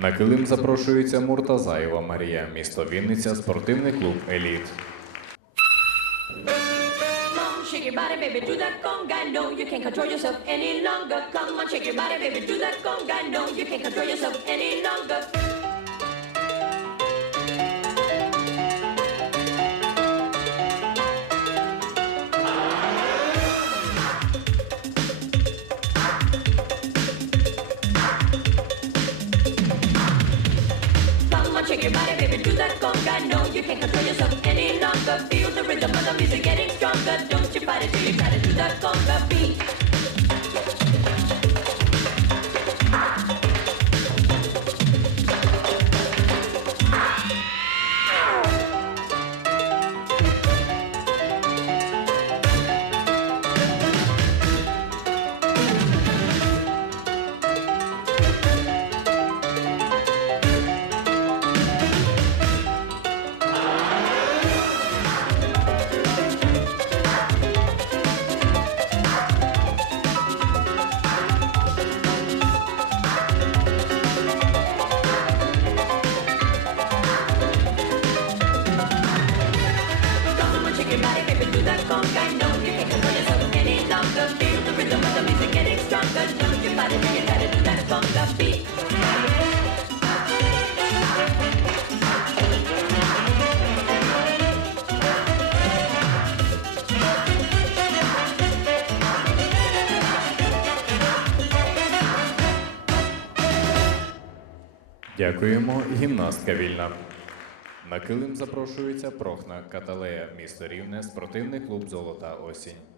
На килим запрошується Муртазаєва Марія, місто Вінниця, спортивний клуб Еліт. Shake your body, baby, do that conga. No, you can't control yourself any longer. Shake your body, baby, do that conga. No, you can't control yourself any longer. Feel the rhythm of the music getting stronger. Don't you fight it till you try to do that conga Дякуємо, гімнастка вільна. На килим запрошується Прохна Каталея, місто Рівне, спортивний клуб Золота осінь.